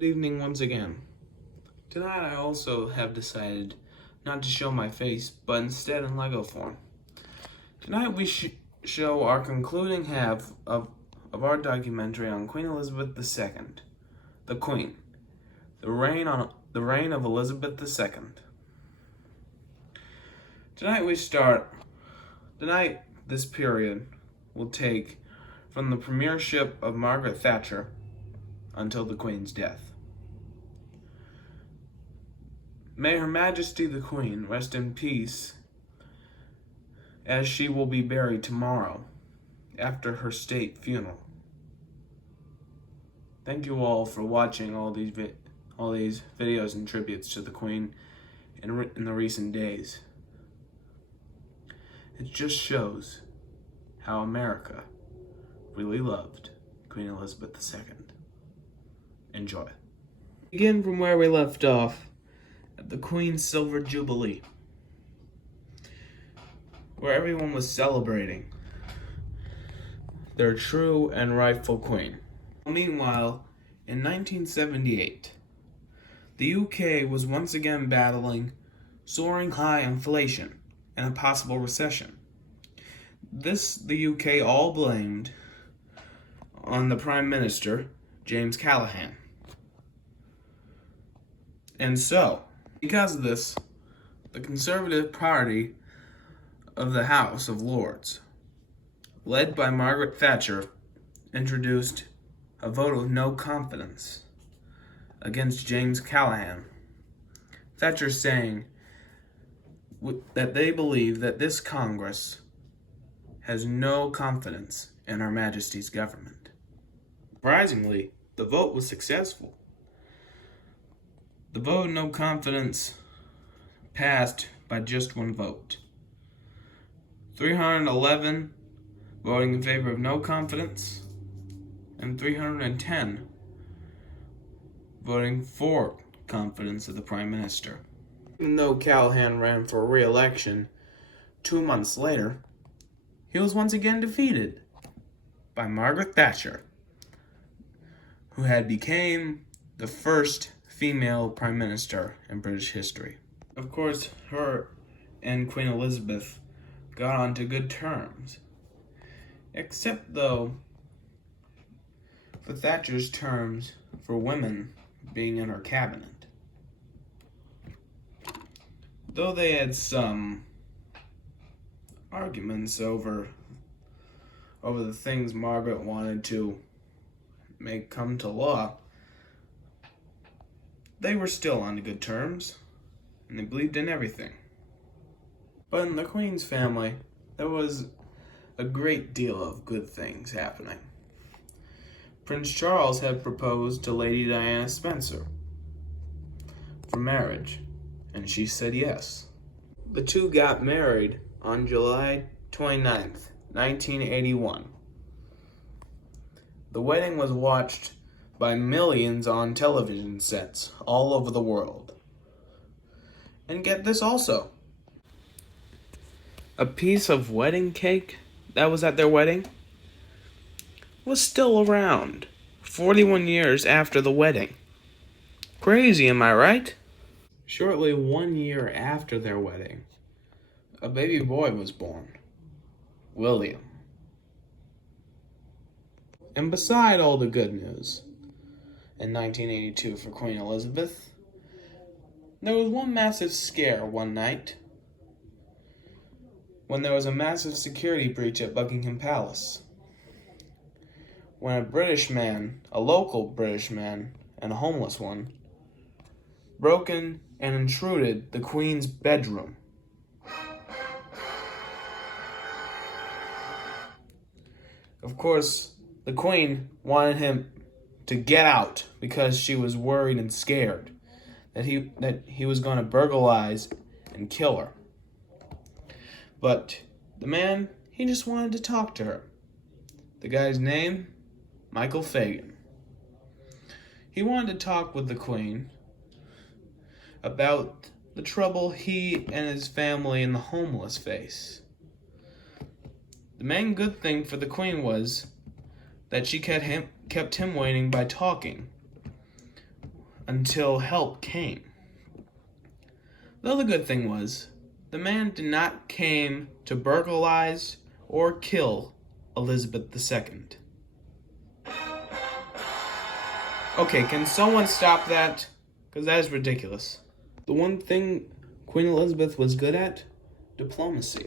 Good evening once again. Tonight I also have decided not to show my face, but instead in Lego form. Tonight we show our concluding half of our documentary on Queen Elizabeth II, the Queen, the reign of Elizabeth II. Tonight this period will take from the premiership of Margaret Thatcher until the Queen's death. May Her Majesty the Queen rest in peace, as she will be buried tomorrow after her state funeral. Thank you all for watching all these videos and tributes to the Queen in the recent days. It just shows how America really loved Queen Elizabeth II. Enjoy. Begin from where we left off, at the Queen's Silver Jubilee, where everyone was celebrating their true and rightful Queen. Meanwhile, in 1978, the UK was once again battling soaring high inflation and a possible recession. This the UK all blamed on the Prime Minister, James Callaghan. And so, because of this, the Conservative Party of the House of Lords, led by Margaret Thatcher, introduced a vote of no confidence against James Callaghan. Thatcher saying that they believe that this Congress has no confidence in Her Majesty's government. Surprisingly, the vote was successful. The vote of no confidence passed by just one vote. 311 voting in favor of no confidence, and 310 voting for confidence of the Prime Minister. Even though Callaghan ran for re-election 2 months later, he was once again defeated by Margaret Thatcher, who had become the first female Prime Minister in British history. Of course, her and Queen Elizabeth got onto good terms, except though for Thatcher's terms for women being in her cabinet. Though they had some arguments over the things Margaret wanted to make come to law, they were still on good terms, and they believed in everything. But in the Queen's family, there was a great deal of good things happening. Prince Charles had proposed to Lady Diana Spencer for marriage, and she said yes. The two got married on July 29th, 1981. The wedding was watched by millions on television sets all over the world. And get this also. A piece of wedding cake that was at their wedding was still around 41 years after the wedding. Crazy, am I right? Shortly 1 year after their wedding, a baby boy was born, William. And beside all the good news, in 1982 for Queen Elizabeth, there was one massive scare one night when there was a massive security breach at Buckingham Palace. When a local British man, and a homeless one, broke in and intruded the Queen's bedroom. Of course, the Queen wanted him to get out because she was worried and scared that he was going to burglarize and kill her. But the man, he just wanted to talk to her. The guy's name, Michael Fagan. He wanted to talk with the Queen about the trouble he and his family and the homeless face. The main good thing for the Queen was that she kept him waiting by talking until help came. Though the good thing was, the man did not came to burglarize or kill Elizabeth II. Okay, can someone stop that? Because that is ridiculous. The one thing Queen Elizabeth was good at? Diplomacy.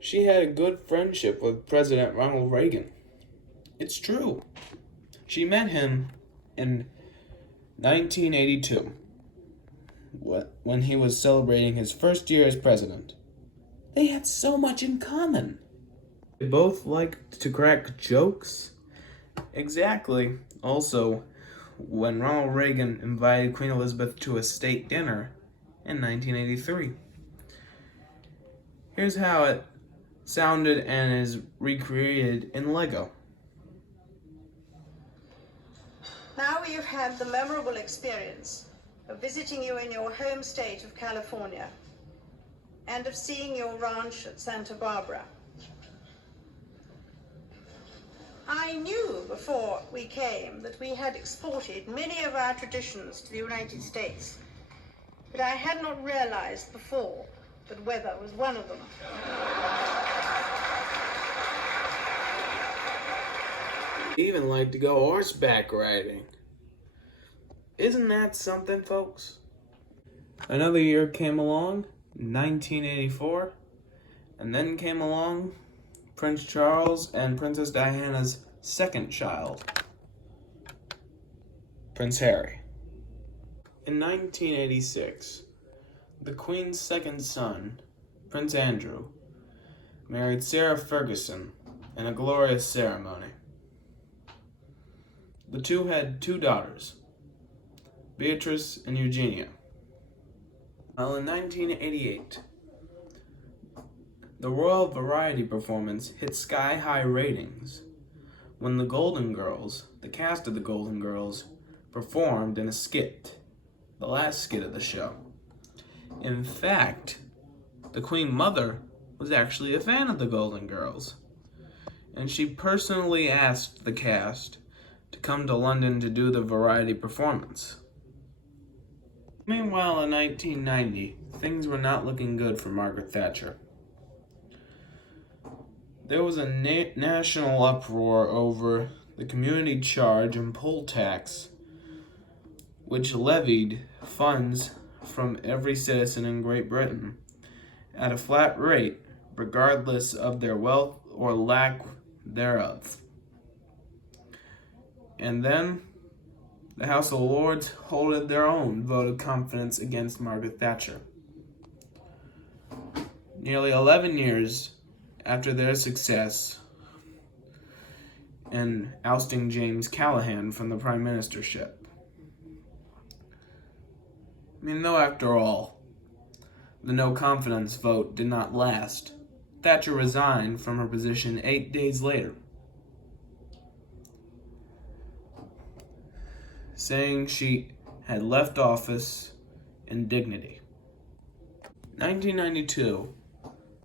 She had a good friendship with President Ronald Reagan. It's true. She met him in 1982 when he was celebrating his first year as president. They had so much in common. They both liked to crack jokes. Exactly. Also, when Ronald Reagan invited Queen Elizabeth to a state dinner in 1983. Here's how it sounded and is recreated in Lego. Now we have had the memorable experience of visiting you in your home state of California and of seeing your ranch at Santa Barbara. I knew before we came that we had exported many of our traditions to the United States, but I had not realized before that weather was one of them. Even like to go horseback riding. Isn't that something, folks? Another year came along, 1984, and then came along Prince Charles and Princess Diana's second child, Prince Harry. In 1986, the Queen's second son, Prince Andrew, married Sarah Ferguson in a glorious ceremony. The two had 2 daughters, Beatrice and Eugenia. While in 1988, the Royal Variety Performance hit sky-high ratings when the Golden Girls, the cast of the Golden Girls, performed in a skit, the last skit of the show. In fact, the Queen Mother was actually a fan of the Golden Girls, and she personally asked the cast to come to London to do the variety performance. Meanwhile, in 1990, things were not looking good for Margaret Thatcher. There was a national uproar over the community charge and poll tax, which levied funds from every citizen in Great Britain at a flat rate, regardless of their wealth or lack thereof. And then the House of Lords holded their own vote of confidence against Margaret Thatcher. Nearly 11 years after their success in ousting James Callaghan from the prime ministership. Though after all, the no confidence vote did not last, Thatcher resigned from her position 8 days later, saying she had left office in dignity. 1992.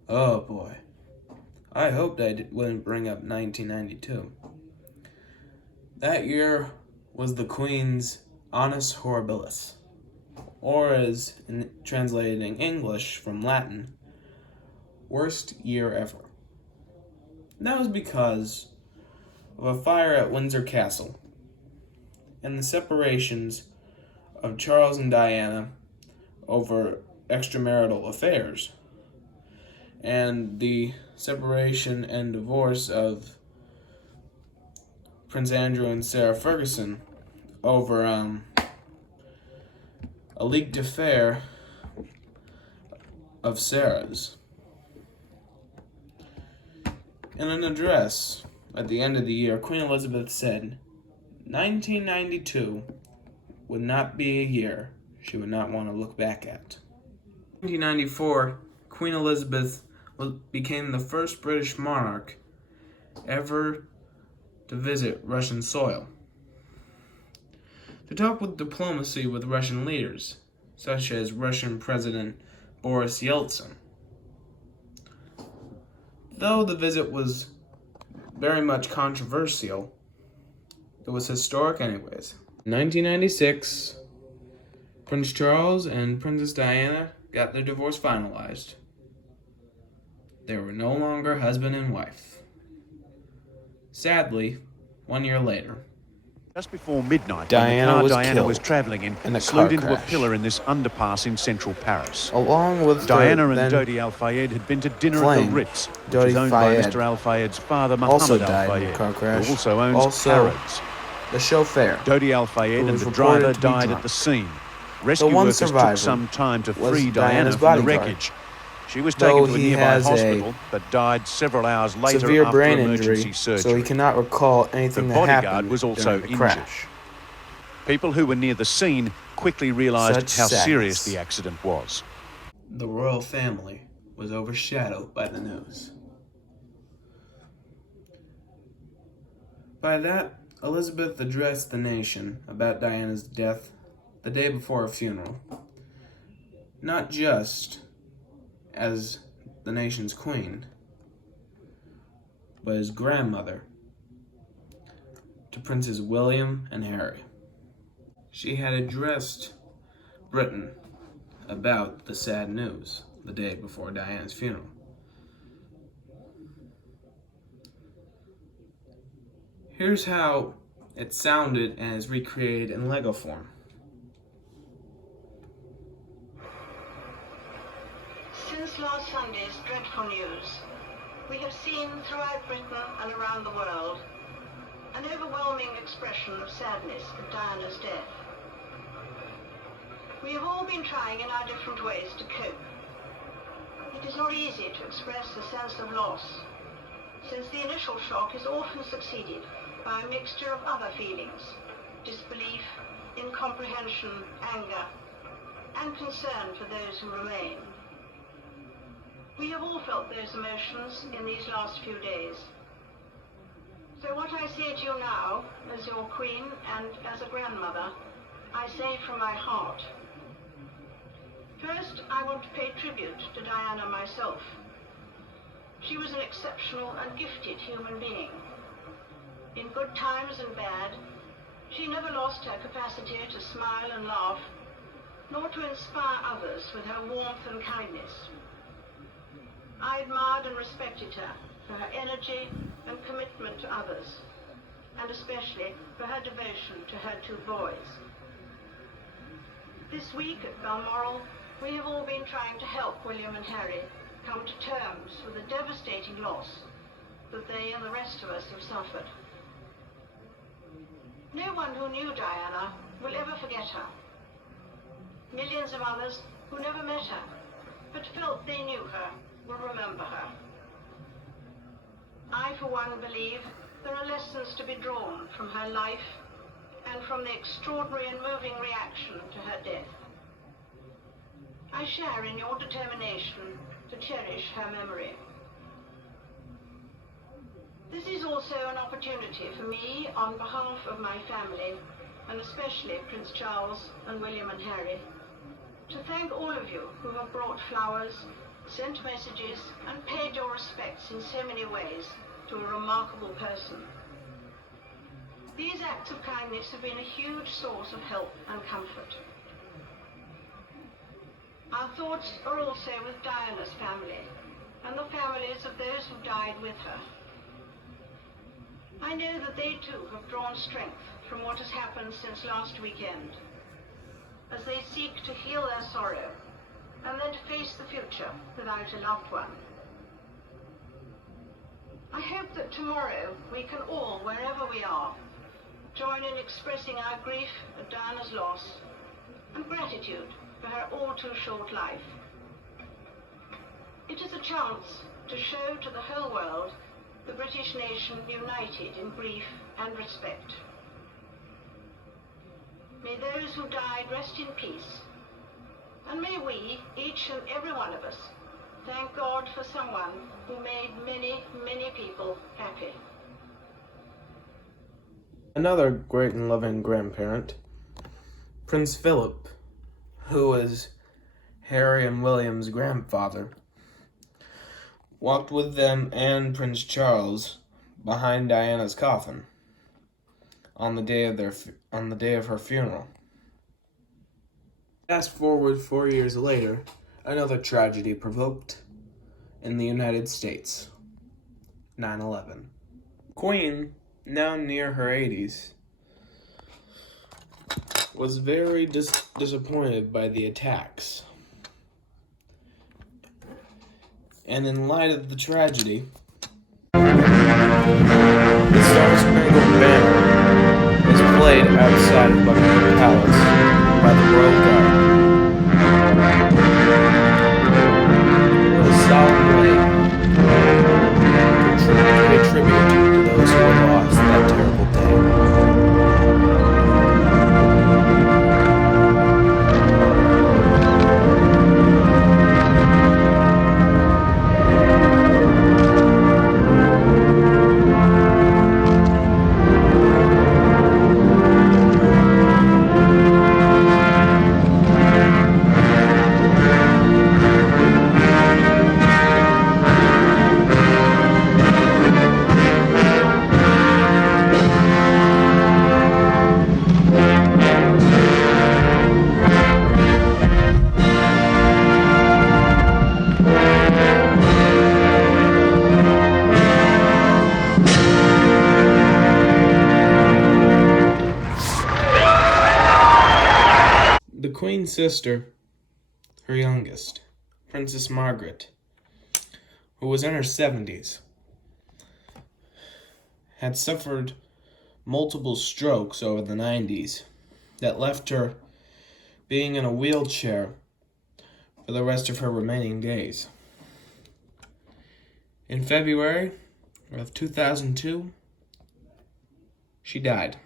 Oh boy. I hoped I wouldn't bring up 1992. That year was the Queen's Annus Horribilis, or as translated in English from Latin, worst year ever. That was because of a fire at Windsor Castle and the separations of Charles and Diana over extramarital affairs, and the separation and divorce of Prince Andrew and Sarah Ferguson over a leaked affair of Sarah's. In an address at the end of the year, Queen Elizabeth said 1992 would not be a year she would not want to look back at. In 1994, Queen Elizabeth became the first British monarch ever to visit Russian soil, to talk with diplomacy with Russian leaders, such as Russian President Boris Yeltsin. Though the visit was very much controversial, it was historic anyways. In 1996, Prince Charles and Princess Diana got their divorce finalized. They were no longer husband and wife. Sadly, 1 year later, Just before midnight, Diana when was the car Diana killed was travelling in in a slewed car into crash. a pillar in this underpass in central Paris. along with Diana the and then Dodi Al Fayed had been to dinner at the claimed Ritz, which Dodi is owned by Fayed Mr. Al Fayed's father, also Mohammed Al died in Fayed, a car crash. who also owns Also, Harrods. the chauffeur, Dodi Al Fayed who and was the reported driver to be died drunk. at the scene. Rescue one workers took survivor some time to was free Diana's Diana from the bodyguard. wreckage. She was Though taken to a he nearby has a hospital, but died several hours later severe after brain emergency injury, surgery. so he cannot recall anything The that bodyguard happened was also during the injured. crash. People who were near the scene quickly realised Such how sadness. serious the accident was. The royal family was overshadowed by the news. By that, Elizabeth addressed the nation about Diana's death the day before her funeral, not just as the nation's queen, but as grandmother to Princes William and Harry. She had addressed Britain about the sad news the day before Diana's funeral. Here's how it sounded and is recreated in Lego form. Since last Sunday's dreadful news, we have seen throughout Britain and around the world an overwhelming expression of sadness at Diana's death. We have all been trying in our different ways to cope. It is not easy to express a sense of loss, since the initial shock is often succeeded by a mixture of other feelings: disbelief, incomprehension, anger, and concern for those who remain. We have all felt those emotions in these last few days. So what I say to you now, as your queen and as a grandmother, I say from my heart. First, I want to pay tribute to Diana myself. She was an exceptional and gifted human being. In good times and bad, she never lost her capacity to smile and laugh, nor to inspire others with her warmth and kindness. I admired and respected her for her energy and commitment to others, and especially for her devotion to her two boys. This week at Balmoral, we have all been trying to help William and Harry come to terms with the devastating loss that they and the rest of us have suffered. No one who knew Diana will ever forget her. Millions of others who never met her, but felt they knew her, will remember her. I, for one, believe there are lessons to be drawn from her life and from the extraordinary and moving reaction to her death. I share in your determination to cherish her memory. This is also an opportunity for me, on behalf of my family, and especially Prince Charles and William and Harry, to thank all of you who have brought flowers, sent messages, and paid your respects in so many ways to a remarkable person. These acts of kindness have been a huge source of help and comfort. Our thoughts are also with Diana's family and the families of those who died with her. I know that they too have drawn strength from what has happened since last weekend, as they seek to heal their sorrow and then to face the future without a loved one. I hope that tomorrow we can all, wherever we are, join in expressing our grief at Diana's loss and gratitude for her all too short life. It is a chance to show to the whole world the British nation united in grief and respect. May those who died rest in peace, and may we, each and every one of us, thank God for someone who made many, many people happy. Another great and loving grandparent, Prince Philip, who was Harry and William's grandfather, walked with them and Prince Charles behind Diana's coffin on the day of their on the day of her funeral. Fast forward 4 years later, another tragedy provoked in the United States. 9/11. Queen, now near her 80s, was very disappointed by the attacks. And in light of the tragedy, the Star Spangled Banner was played outside of Buckingham Palace by the Royal Guard. What a solemn way to pay tribute to those who were lost that terrible day. The Queen's sister, her youngest, Princess Margaret, who was in her 70s, had suffered multiple strokes over the 90s that left her being in a wheelchair for the rest of her remaining days. In February of 2002, she died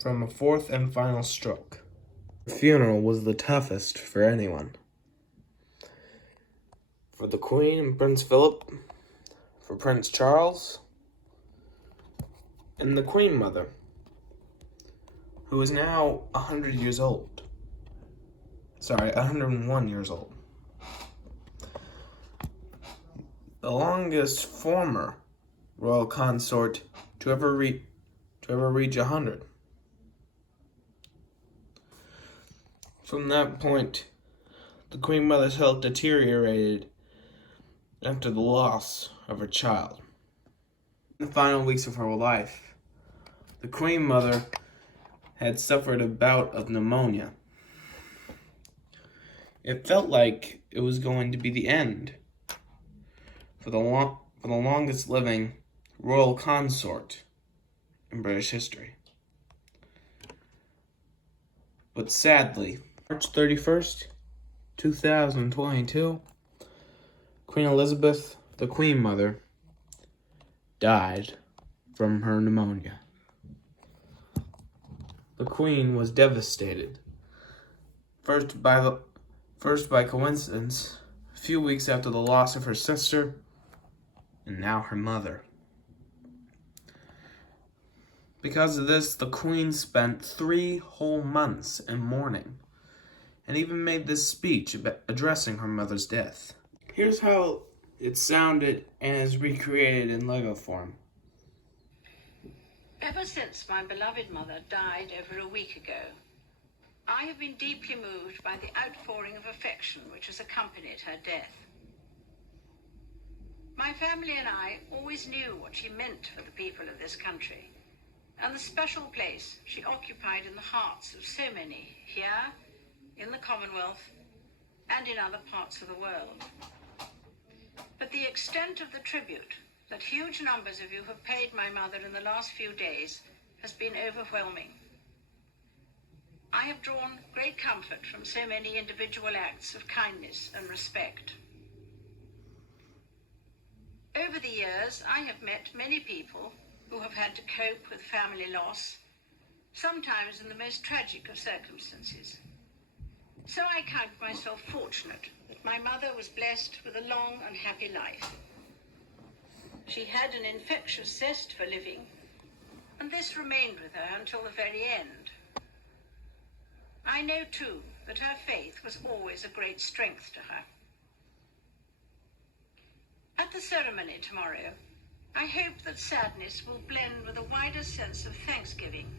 from a fourth and final stroke. The funeral was the toughest for anyone. For the Queen and Prince Philip, for Prince Charles, and the Queen Mother, who is now 100 years old. 101 years old. The longest former royal consort to ever reach 100. From that point, the Queen Mother's health deteriorated after the loss of her child. In the final weeks of her life, the Queen Mother had suffered a bout of pneumonia. It felt like it was going to be the end for the longest living royal consort in British history. But sadly, March 31st, 2022, Queen Elizabeth, the Queen Mother, died from her pneumonia. The Queen was devastated. First by coincidence, a few weeks after the loss of her sister, and now her mother. Because of this, the Queen spent 3 whole months in mourning, and even made this speech addressing her mother's death. Here's how it sounded and is recreated in Lego form. Ever since my beloved mother died over a week ago, I have been deeply moved by the outpouring of affection which has accompanied her death. My family and I always knew what she meant for the people of this country, and the special place she occupied in the hearts of so many here, in the Commonwealth, and in other parts of the world. But the extent of the tribute that huge numbers of you have paid my mother in the last few days has been overwhelming. I have drawn great comfort from so many individual acts of kindness and respect. Over the years, I have met many people who have had to cope with family loss, sometimes in the most tragic of circumstances. So I count myself fortunate that my mother was blessed with a long and happy life. She had an infectious zest for living, and this remained with her until the very end. I know, too, that her faith was always a great strength to her. At the ceremony tomorrow, I hope that sadness will blend with a wider sense of thanksgiving.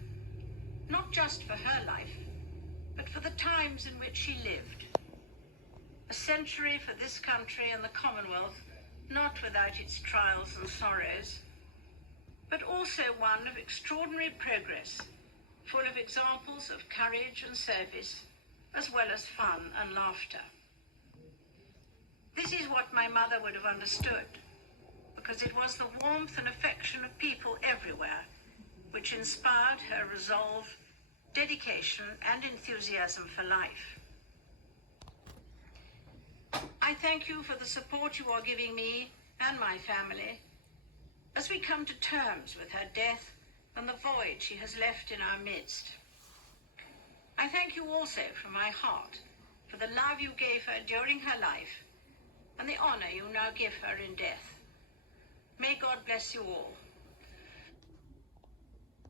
not just for her life, but for the times in which she lived. A century for this country and the Commonwealth, not without its trials and sorrows, but also one of extraordinary progress, full of examples of courage and service, as well as fun and laughter. This is what my mother would have understood, because it was the warmth and affection of people everywhere which inspired her resolve, dedication, and enthusiasm for life. I thank you for the support you are giving me and my family as we come to terms with her death and the void she has left in our midst. I thank you also from my heart for the love you gave her during her life and the honor you now give her in death. May God bless you all.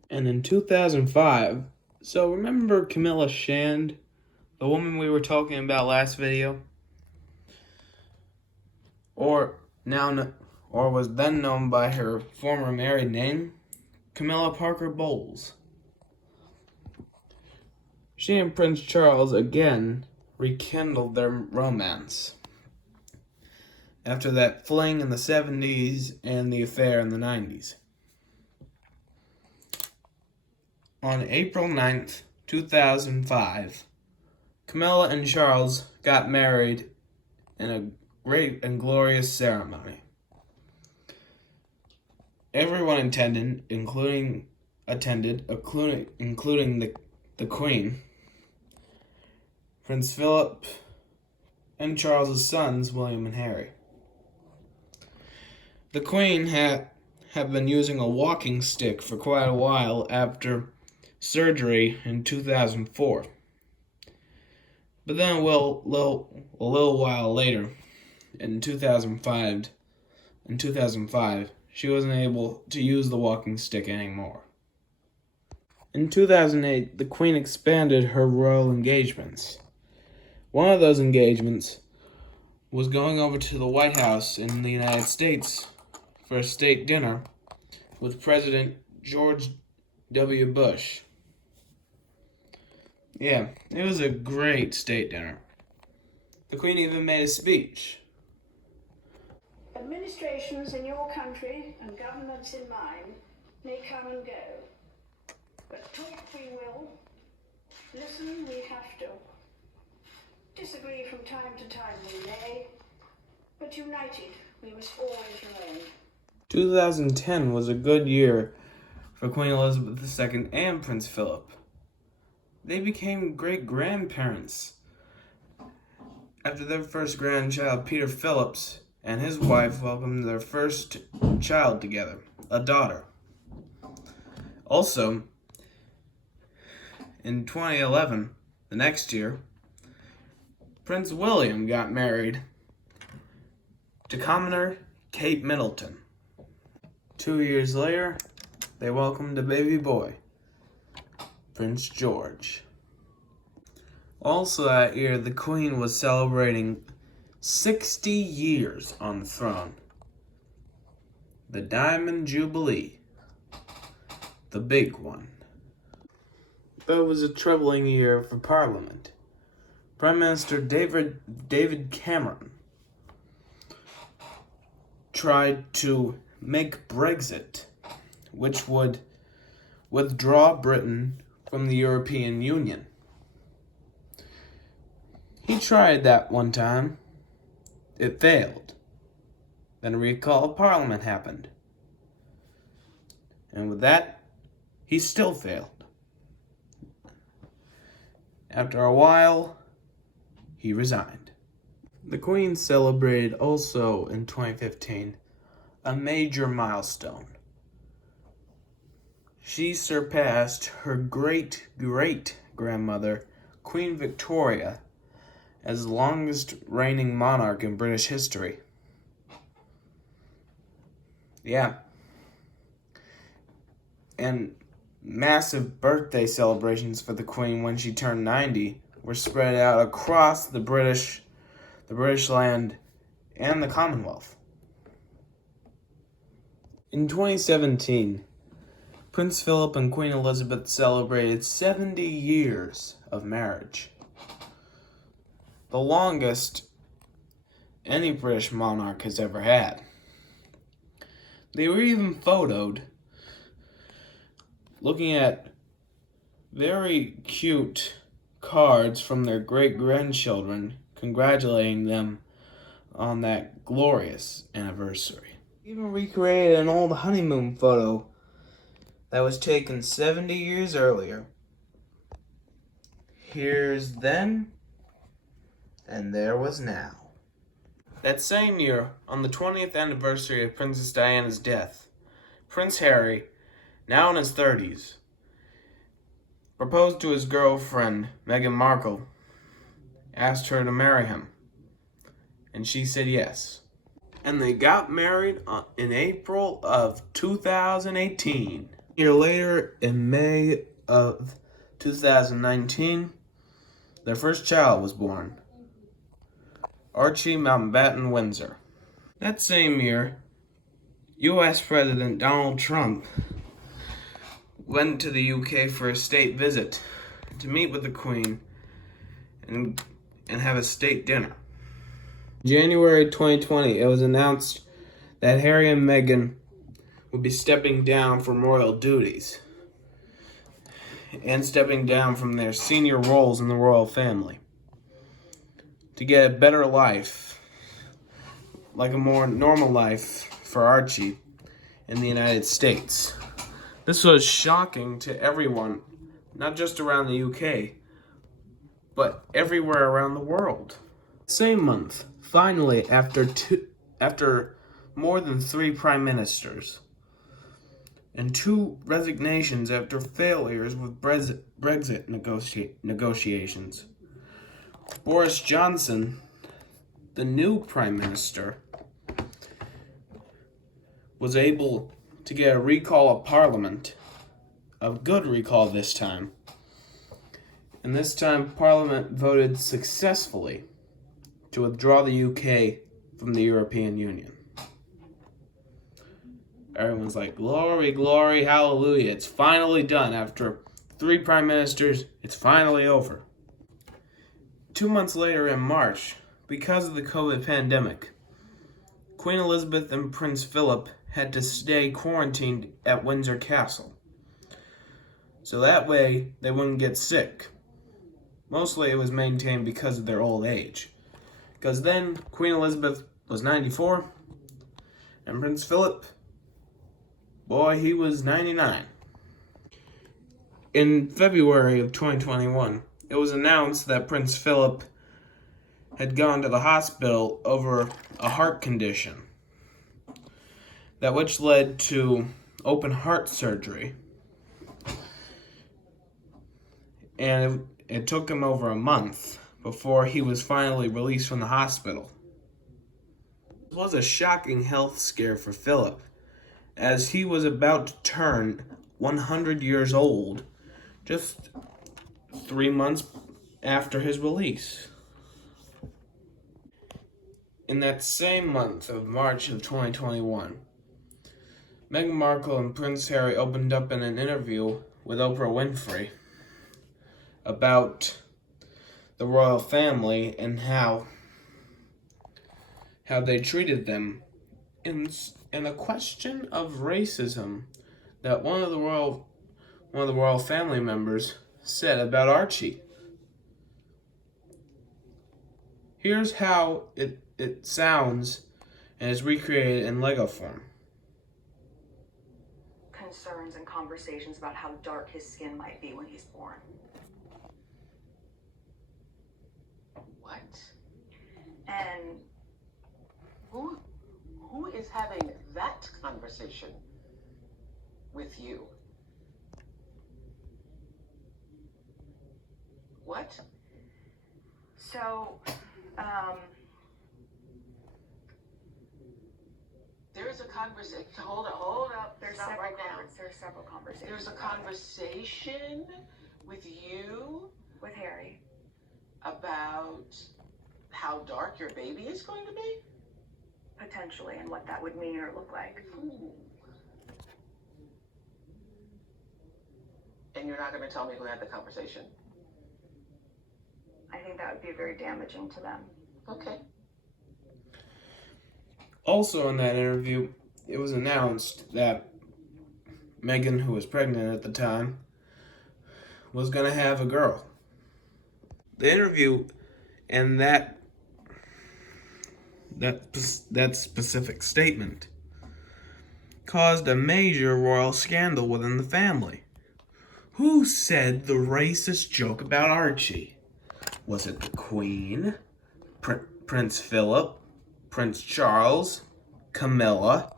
And in 2005, so remember Camilla Shand, the woman we were talking about last video? Or was then known by her former married name, Camilla Parker Bowles. She and Prince Charles again rekindled their romance after that fling in the 70s and the affair in the 90s. On April 9th, 2005, Camilla and Charles got married in a great and glorious ceremony. Everyone attended, including the Queen, Prince Philip, and Charles's sons, William and Harry. The Queen had been using a walking stick for quite a while after surgery in 2004. But then a little while later, in 2005, she wasn't able to use the walking stick anymore. In 2008, the Queen expanded her royal engagements. One of those engagements was going over to the White House in the United States for a state dinner with President George W. Bush. Yeah, it was a great state dinner. The Queen even made a speech. Administrations in your country and governments in mine may come and go. But talk we will, listen we have to. Disagree from time to time we may, but united we must always remain. 2010 was a good year for Queen Elizabeth II and Prince Philip. They became great-grandparents after their first grandchild, Peter Phillips, and his wife welcomed their first child together, a daughter. Also, in 2011, the next year, Prince William got married to commoner Kate Middleton. 2 years later, they welcomed a baby boy, Prince George. Also that year, the Queen was celebrating 60 years on the throne. The Diamond Jubilee. The big one. But it was a troubling year for Parliament. Prime Minister David Cameron tried to make Brexit, which would withdraw Britain from the European Union. He tried that one time. It failed. Then a recall of Parliament happened. And with that, he still failed. After a while, he resigned. The Queen celebrated also in 2015 a major milestone. She surpassed her great-great-grandmother, Queen Victoria, as longest reigning monarch in British history. Yeah. And massive birthday celebrations for the Queen when she turned 90 were spread out across the British land and the Commonwealth. In 2017, Prince Philip and Queen Elizabeth celebrated 70 years of marriage, the longest any British monarch has ever had. They were even photoed looking at very cute cards from their great-grandchildren congratulating them on that glorious anniversary. Even recreated an old honeymoon photo that was taken 70 years earlier. Here's then, and there was now. That same year, on the 20th anniversary of Princess Diana's death, Prince Harry, now in his 30s, proposed to his girlfriend, Meghan Markle, asked her to marry him, and she said yes. And they got married in April of 2018. A year later, in May of 2019, their first child was born, Archie Mountbatten Windsor. That same year, U.S. President Donald Trump went to the UK for a state visit to meet with the Queen and have a state dinner. In January 2020, it was announced that Harry and Meghan would be stepping down from royal duties and stepping down from their senior roles in the royal family to get a better life, like a more normal life for Archie in the United States. This was shocking to everyone, not just around the UK, but everywhere around the world. Same month, finally, after more than 3 prime ministers and 2 resignations after failures with Brexit negotiations, Boris Johnson, the new prime minister, was able to get a recall of Parliament, a good recall this time. And this time, Parliament voted successfully to withdraw the UK from the European Union. Everyone's like, glory, glory, hallelujah. It's finally done. After 3 prime ministers, it's finally over. 2 months later in March, because of the COVID pandemic, Queen Elizabeth and Prince Philip had to stay quarantined at Windsor Castle. So that way, they wouldn't get sick. Mostly it was maintained because of their old age. Because then, Queen Elizabeth was 94, and Prince Philip, boy, he was 99. In February of 2021, it was announced that Prince Philip had gone to the hospital over a heart condition, that which led to open heart surgery. And it took him over a month before he was finally released from the hospital. It was a shocking health scare for Philip, as he was about to turn 100 years old just 3 months after his release. In that same month of March of 2021, Meghan Markle and Prince Harry opened up in an interview with Oprah Winfrey about the royal family and how they treated them in a question of racism that one of the royal family members said about Archie. Here's how it sounds and is recreated in Lego form. Concerns and conversations about how dark his skin might be when he's born. What? And Who is having that conversation with you? What? so, There is a conversation. Hold up. there's Stop several right now. there's several conversations. There's a conversation with you with Harry. about how dark your baby is going to be? Potentially, and what that would mean or look like. Ooh. And you're not going to tell me who had the conversation? I think that would be very damaging to them. Okay. Also in that interview, it was announced that Meghan, who was pregnant at the time, was going to have a girl. The interview and that specific statement caused a major royal scandal within the family. Who said the racist joke about Archie? Was it the Queen, Prince Philip, Prince Charles, Camilla,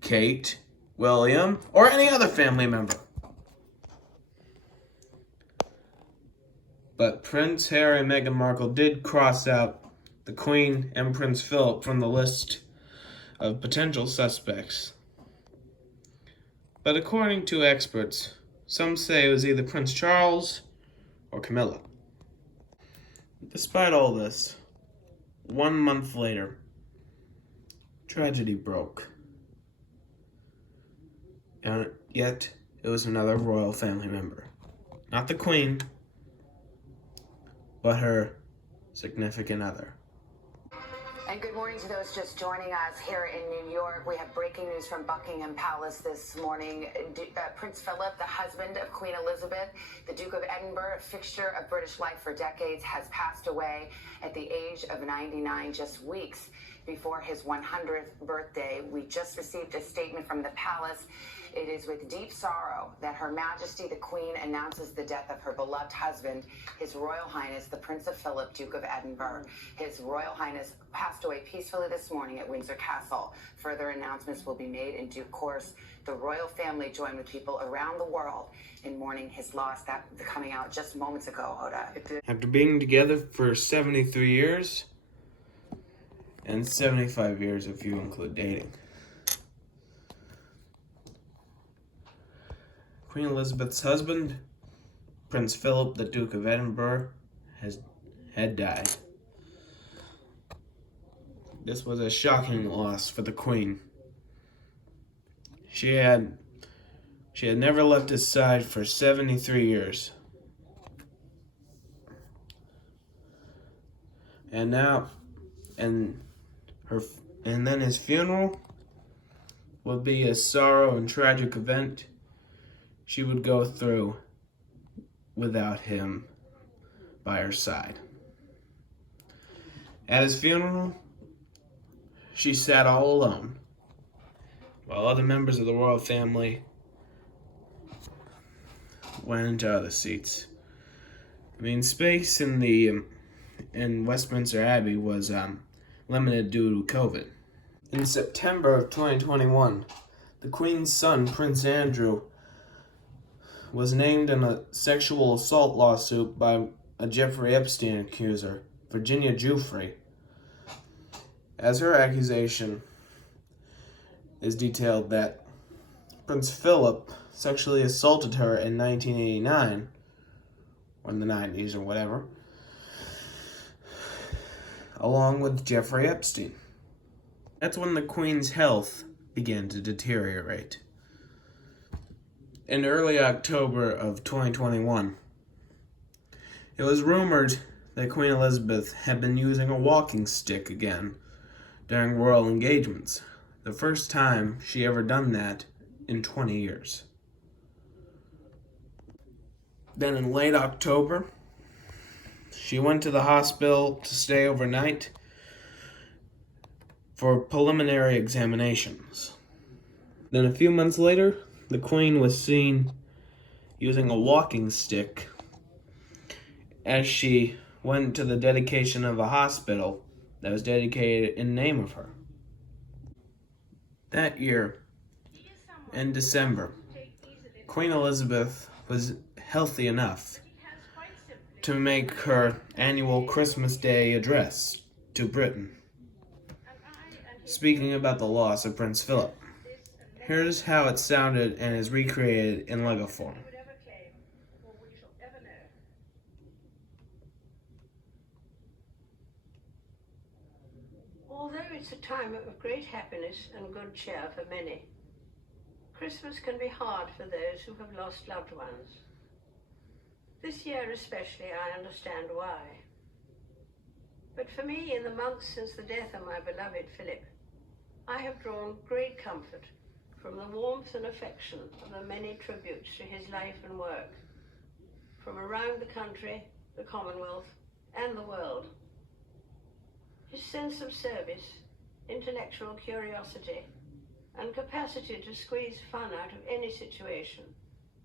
Kate, William, or any other family member? But Prince Harry and Meghan Markle did cross out the Queen and Prince Philip from the list of potential suspects. But according to experts, some say it was either Prince Charles or Camilla. Despite all this, 1 month later, tragedy broke. And yet, it was another royal family member. Not the Queen, but her significant other. And good morning to those just joining us here in New York. We have breaking news from Buckingham Palace this morning. Prince Philip, the husband of Queen Elizabeth, the Duke of Edinburgh, a fixture of British life for decades, has passed away at the age of 99, just weeks before his 100th birthday. We just received a statement from the palace. It is with deep sorrow that Her Majesty the Queen announces the death of her beloved husband, His Royal Highness the Prince of Philip, Duke of Edinburgh. His Royal Highness passed away peacefully this morning at Windsor Castle. Further announcements will be made in due course. The royal family joined with people around the world in mourning his loss. That coming out just moments ago, Hoda. After being together for 73 years, and 75 years if you include dating, Queen Elizabeth's husband, Prince Philip, the Duke of Edinburgh, had died. This was a shocking loss for the Queen. She had never left his side for 73 years. And then his funeral would be a sorrow and tragic event she would go through without him by her side. At his funeral, she sat all alone, while other members of the royal family went into other seats. I mean, space in Westminster Abbey was limited due to COVID. In September of 2021, the Queen's son, Prince Andrew, was named in a sexual assault lawsuit by a Jeffrey Epstein accuser, Virginia Giuffre. As her accusation is detailed that Prince Philip sexually assaulted her in 1989, or in the 90s or whatever, along with Jeffrey Epstein. That's when the Queen's health began to deteriorate. In early October of 2021, it was rumored that Queen Elizabeth had been using a walking stick again during royal engagements, the first time she ever done that in 20 years. Then in late October, she went to the hospital to stay overnight for preliminary examinations. Then a few months later, the Queen was seen using a walking stick as she went to the dedication of a hospital that was dedicated in name of her. That year, in December, Queen Elizabeth was healthy enough to make her annual Christmas Day address to Britain, speaking about the loss of Prince Philip. Here's how it sounded and is recreated in Lego form. Although it's a time of great happiness and good cheer for many, Christmas can be hard for those who have lost loved ones. This year especially, I understand why. But for me, in the months since the death of my beloved Philip, I have drawn great comfort from the warmth and affection of the many tributes to his life and work, from around the country, the Commonwealth, and the world. His sense of service, intellectual curiosity, and capacity to squeeze fun out of any situation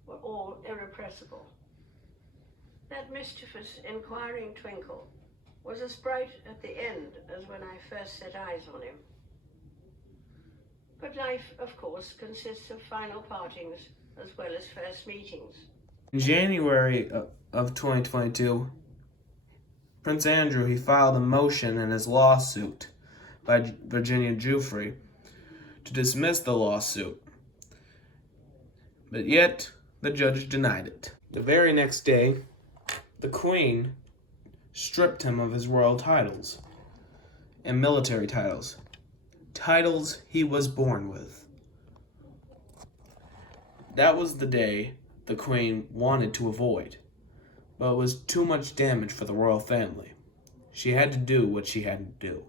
were all irrepressible. That mischievous, inquiring twinkle was as bright at the end as when I first set eyes on him. But life, of course, consists of final partings as well as first meetings. In January of 2022, Prince Andrew, he filed a motion in his lawsuit by Virginia Giuffre to dismiss the lawsuit. But yet, the judge denied it. The very next day, the Queen stripped him of his royal titles and military titles. Titles he was born with. That was the day the Queen wanted to avoid, but it was too much damage for the royal family. She had to do what she had to do.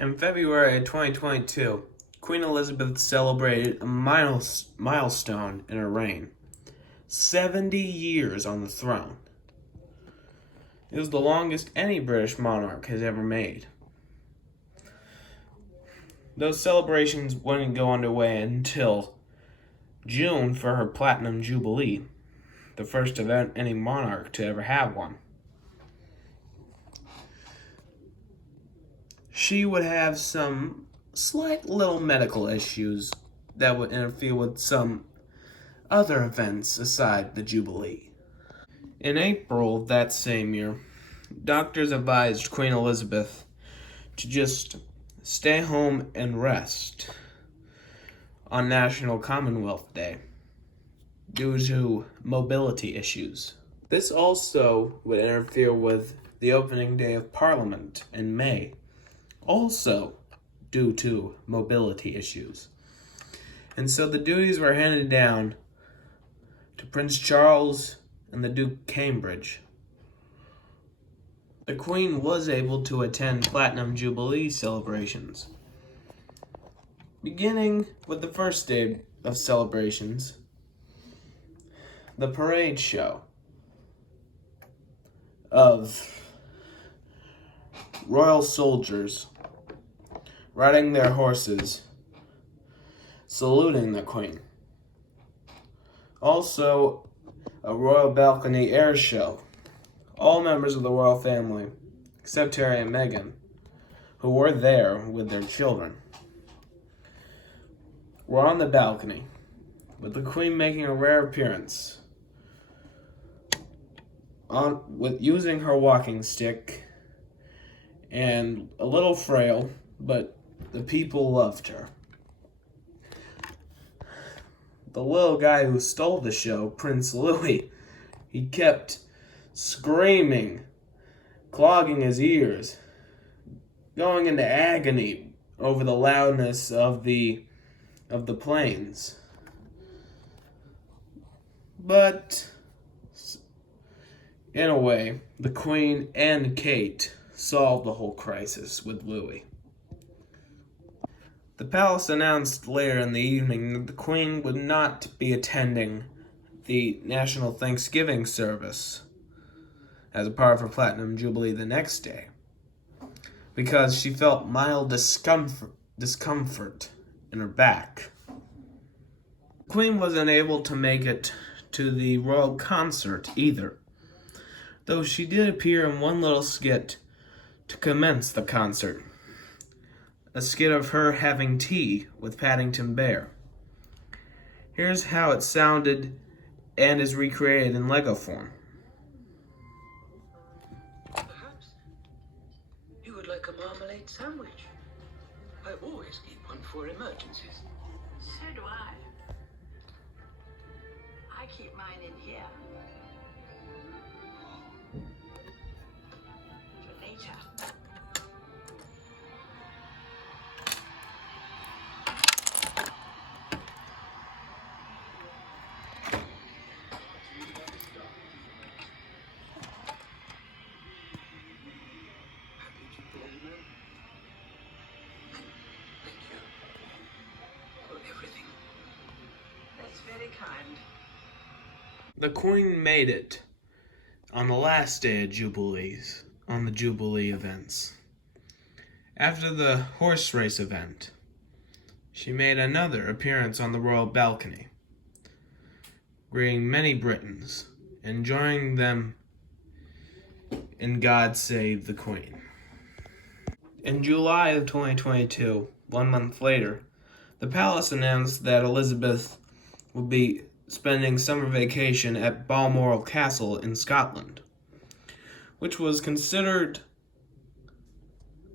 In February of 2022, Queen Elizabeth celebrated a milestone in her reign. 70 years on the throne. It was the longest any British monarch has ever made. Those celebrations wouldn't go underway until June for her Platinum Jubilee, the first of any monarch to ever have one. She would have some slight little medical issues that would interfere with some other events aside the Jubilee. In April of that same year, doctors advised Queen Elizabeth to just stay home and rest on National Commonwealth Day due to mobility issues. This also would interfere with the opening day of Parliament in May, also due to mobility issues. And so the duties were handed down to Prince Charles and the Duke Cambridge. The Queen was able to attend Platinum Jubilee celebrations. Beginning with the first day of celebrations, the parade show of royal soldiers riding their horses, saluting the Queen. Also, a royal balcony air show. All members of the royal family, except Harry and Meghan, who were there with their children, were on the balcony, with the Queen making a rare appearance, with using her walking stick, and a little frail, but the people loved her. The little guy who stole the show, Prince Louis, he kept screaming, clogging his ears, going into agony over the loudness of the planes. But in a way, the Queen and Kate solved the whole crisis with Louis. The palace announced later in the evening that the Queen would not be attending the National Thanksgiving service as a part of her Platinum Jubilee the next day, because she felt mild discomfort in her back. The Queen wasn't able to make it to the royal concert either, though she did appear in one little skit to commence the concert. A skit of her having tea with Paddington Bear. Here's how it sounded and is recreated in Lego form. Perhaps you would like a marmalade sandwich. I always keep one for emergencies. So do I. I keep mine in here. For later. the Queen made it on the last day of Jubilees, on the Jubilee events. After the horse race event, she made another appearance on the royal balcony, greeting many Britons and joining them in God Save the Queen. In July of 2022, 1 month later, the palace announced that Elizabeth would be spending summer vacation at Balmoral Castle in Scotland, which was considered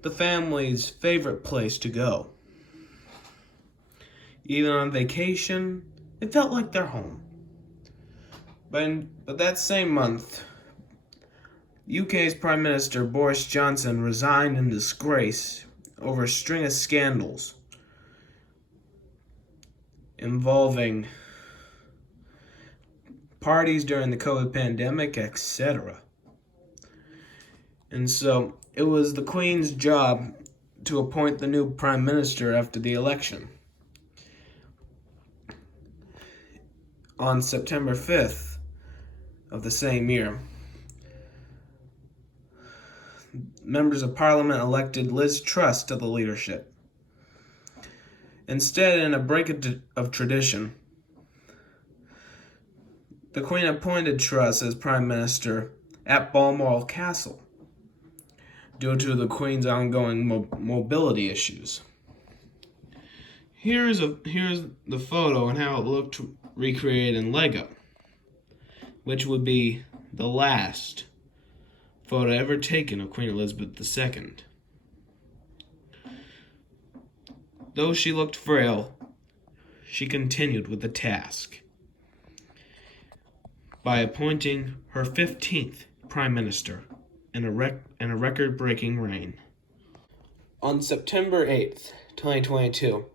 the family's favorite place to go. Even on vacation, it felt like their home. But that same month, UK's Prime Minister Boris Johnson resigned in disgrace over a string of scandals involving parties during the COVID pandemic, etc. And so it was the Queen's job to appoint the new Prime Minister after the election. On September 5th of the same year, members of Parliament elected Liz Truss to the leadership. Instead, in a break of tradition, the Queen appointed Truss as Prime Minister at Balmoral Castle due to the Queen's ongoing mobility issues. Here's the photo and how it looked recreated in Lego, which would be the last photo ever taken of Queen Elizabeth II. Though she looked frail, she continued with the task by appointing her 15th Prime Minister in a record-breaking reign. On September 8th, 2022,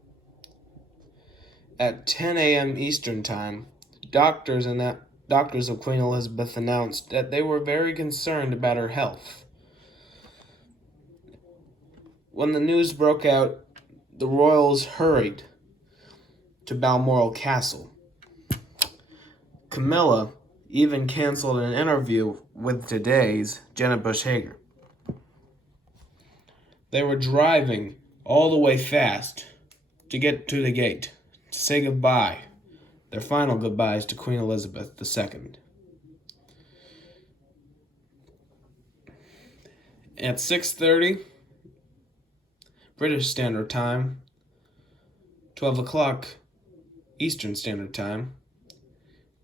at 10 a.m. Eastern Time, doctors of Queen Elizabeth announced that they were very concerned about her health. When the news broke out, the royals hurried to Balmoral Castle. Camilla even canceled an interview with Today's Jenna Bush Hager. They were driving all the way fast to get to the gate to say goodbye, their final goodbyes to Queen Elizabeth II. At 6:30 British Standard Time, 12 o'clock Eastern Standard Time,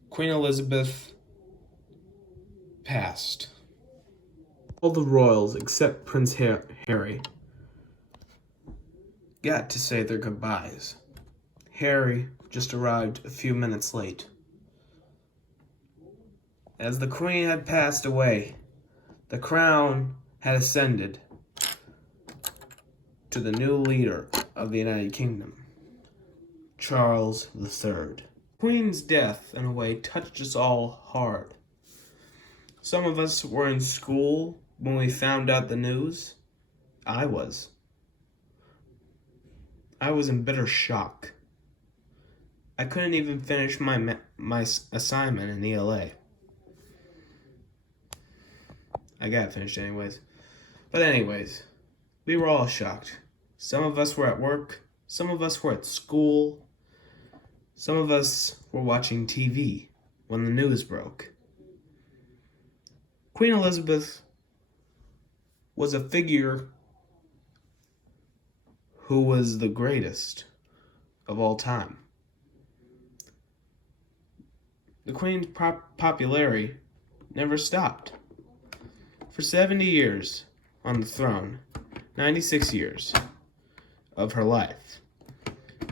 Queen Elizabeth passed. All the royals except Prince Harry got to say their goodbyes. Harry just arrived a few minutes late. As the Queen had passed away, the crown had ascended to the new leader of the United Kingdom, Charles III. Queen's death, in a way, touched us all hard. Some of us were in school when we found out the news. I was in bitter shock. I couldn't even finish my assignment in ELA. I got it finished anyways. But anyways, we were all shocked. Some of us were at work, some of us were at school, some of us were watching TV when the news broke. Queen Elizabeth was a figure who was the greatest of all time. The Queen's popularity never stopped. For 70 years on the throne, 96 years of her life,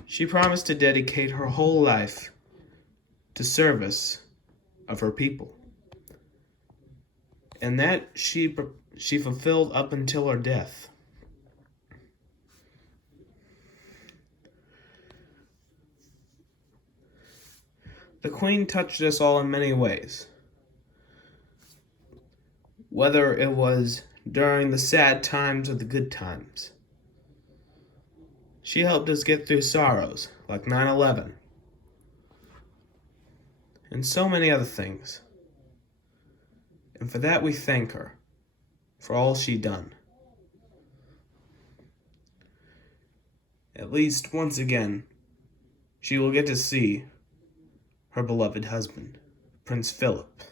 she promised to dedicate her whole life to service of her people. And that she fulfilled up until her death. The Queen touched us all in many ways. Whether it was during the sad times or the good times. She helped us get through sorrows like 9/11 and so many other things. And for that we thank her, for all she done. At least, once again, she will get to see her beloved husband, Prince Philip.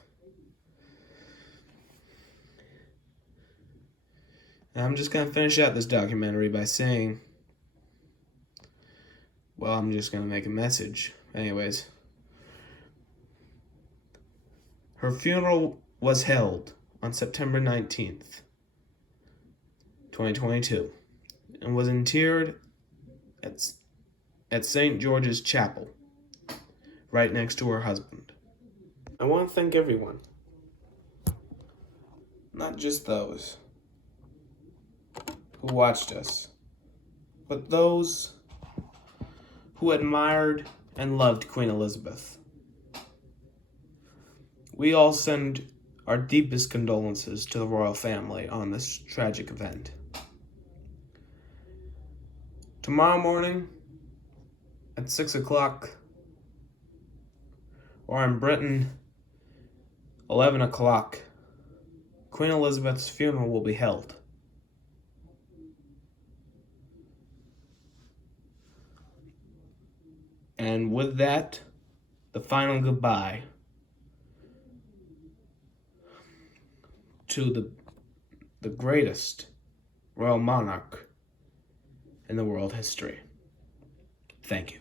And I'm just going to finish out this documentary by saying, well, I'm just going to make a message. Anyways, her funeral was held on September 19th, 2022, and was interred at St. George's Chapel, right next to her husband. I want to thank everyone, not just those who watched us, but those who admired and loved Queen Elizabeth. We all send our deepest condolences to the royal family on this tragic event. Tomorrow morning at 6 o'clock, or in Britain, 11 o'clock, Queen Elizabeth's funeral will be held. And with that, the final goodbye to the greatest royal monarch in the world history. Thank you.